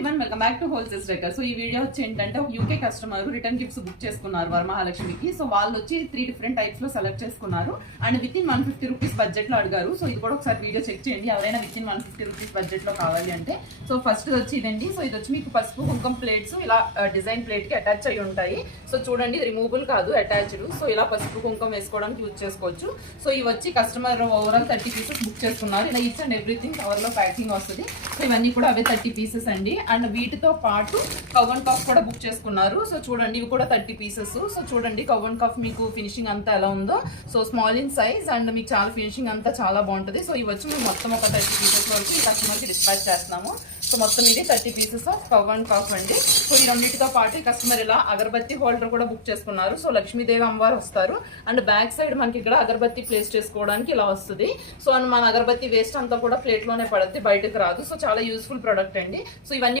Everyone, welcome back to wholesale striker. So ఈ video వచ్చి ఏంటంటే ఒక UK customer return gifts book చేసుకున్నారు వరమహాలక్ష్మికి. సో వాళ్ళు వచ్చి 3 డిఫరెంట్ టైప్స్ లో సెలెక్ట్ చేసుకున్నారు and with in 150 rupees budget లో అడిగారు. సో ఇది కూడా ఒకసారి వీడియో చెక్ చేయండి ఎవరైనా విత్ ఇన్ 150 రూపీస్ బడ్జెట్ లో కావాలి అంటే. సో ఫస్ట్ వచ్చి ఇదండి. సో ఇది వచ్చి మీకు పసుపు కుంకుమ ప్లేట్స్ ఇలా డిజైన్ ప్లేట్ కి అటాచ్ అయ్యి ఉంటాయి. సో చూడండి, ఇది రిమూవబుల్ కాదు, అటాచ్డ్. సో ఇలా పసుపు కుంకుమ వేసుకోవడానికి యూజ్ చేసుకోవచ్చు. సో ఇవి వచ్చి కస్టమర్ ఓవరాల్ 30 పీసెస్ బుక్ చేసుకున్నారు. ఇలా ఈచ్ అండ్ ఎవ్రీథింగ్ కవర్ లో ప్యాకింగ్ వస్తుంది. సో ఇవన్నీ కూడా అవే 30 పీసెస్ అండి. అండ్ వీటితో పాటు కవ్ అండ్ కఫ్ కూడా బుక్ చేసుకున్నారు. సో చూడండి, ఇవి కూడా 30 పీసెస్. సో చూడండి, కవ్ అండ్ కఫ్ మీకు ఫినిషింగ్ అంతా ఎలా ఉందో. So small in size and మీకు చాలా ఫినిషింగ్ అంతా చాలా బాగుంటుంది. సో ఇవి వచ్చి మేము మొత్తం ఒక 30 పీసెస్ వరకు ఈ కస్టమర్కి డిస్పాచ్ చేస్తున్నాము. సో మొత్తం ఇది 30 pieces of cow and calf అండి. సో ఈ రెండింటితో పాటు ఈ కస్టమర్ ఇలా అగరబత్తి హోల్డర్ కూడా బుక్ చేసుకున్నారు. సో లక్ష్మీదేవి అమ్మవారు వస్తారు అండ్ బ్యాక్ సైడ్ మనకి ఇక్కడ అగరబత్తి ప్లేస్ చేసుకోవడానికి ఇలా వస్తుంది. సో మన అగరబత్తి వేస్ట్ అంతా కూడా ప్లేట్ లోనే పడుద్ది, బయటకు రాదు. సో చాలా యూస్ఫుల్ ప్రోడక్ట్ అండి. సో ఇవన్నీ